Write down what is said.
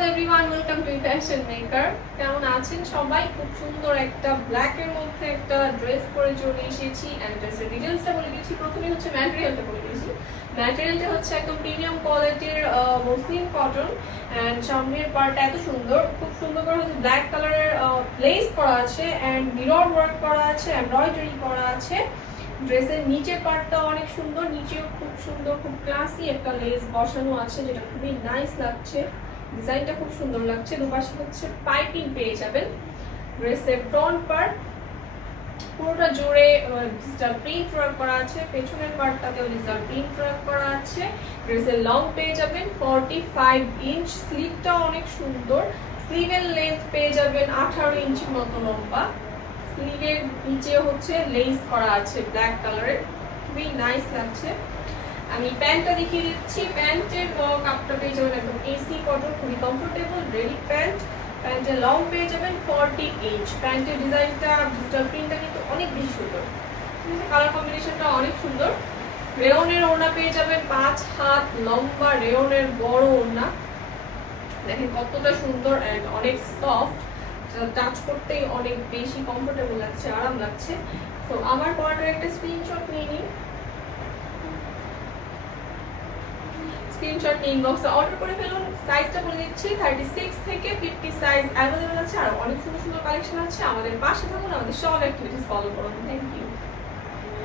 Hello everyone welcome to fashion maker কেমন আছেন সবাই? খুব সুন্দর একটা ব্ল্যাক এর মধ্যে একটা ড্রেস পরে চলে এসেছি এন্ড ড্রেসের ডিটেইলসটা বলে দিয়েছি প্রথমে হচ্ছে ম্যাটেরিয়ালটা বলে দিয়েছি ম্যাটেরিয়ালটা হচ্ছে একদম প্রিমিয়াম কোয়ালিটির মসলিন কটন এন্ড সামনের পার্টটা এত সুন্দর। খুব সুন্দর করে হচ্ছে ব্ল্যাক কালারের লেস করা আছে এন্ড মিরর ওয়ার্ক করা আছে এমব্রয়ডারি করা আছে। ড্রেসের নিচের পার্টটা অনেক সুন্দর, নিচেও খুব সুন্দর, খুব ক্লাসি একটা লেস বসানো আছে, যেটা খুবই নাইস লাগছে। ডিজাইনটা খুব সুন্দর লাগছে। দুপাশে হচ্ছে পাইপিং পেয়ে যাবেন। ড্রেসের ফ্রন্ট পার্ট পুরোটা জুড়ে ডিজিটাল প্রিন্ট ওয়ার্ক করা আছে। পেছনের পার্টটাতেও ডিজিটাল প্রিন্ট ওয়ার্ক করা আছে। ড্রেসের লং পেয়ে যাবেন। ফর্টি ফাইভ ইঞ্চ স্লিভটাও অনেক সুন্দর। স্লিভের লেন্থ পেয়ে যাবেন আঠারো ইঞ্চি মতো লম্বা। স্লিভের নিচে হচ্ছে লেস করা আছে ব্ল্যাক কালারের খুবই নাইস লাগছে। আমি প্যান্টটা দেখিয়ে দিচ্ছি। প্যান্টের কাপটা পেয়ে যাবেন একদম এসি কটন খুবই কমফোর্টেবল রেডি প্যান্ট প্যান্টের লং পেয়ে যাবেন ফর্টি ইঞ্চ প্যান্টের ডিজাইনটা ডিজিটাল প্রিন্টটা কিন্তু অনেক বেশি সুন্দর। কালার কম্বিনেশনটা অনেক সুন্দর। রেওনের ওড়না পেয়ে যাবেন পাঁচ হাত লম্বা, রেওনের বড় ওড়না। দেখেন কতটা সুন্দর অ্যান্ড অনেক সফট টাচ করতেই অনেক বেশি কমফোর্টেবল লাগছে, আরাম লাগছে। তো আমার পরাটার একটা স্ক্রিনশট নিয়ে নিন স্ক্রিনশট নিয়ে ইনবক্সে অর্ডার করে ফেলুন। সাইজটা বলে দিচ্ছি থার্টি সিক্স থেকে ফিফটি সাইজ অ্যাভেলেবেল আছে। আর অনেক সুন্দর সুন্দর কালেকশন আছে। আমাদের পাশে থাকুন, আমাদের সব অ্যাক্টিভিটিস ফলো করুন। Thank you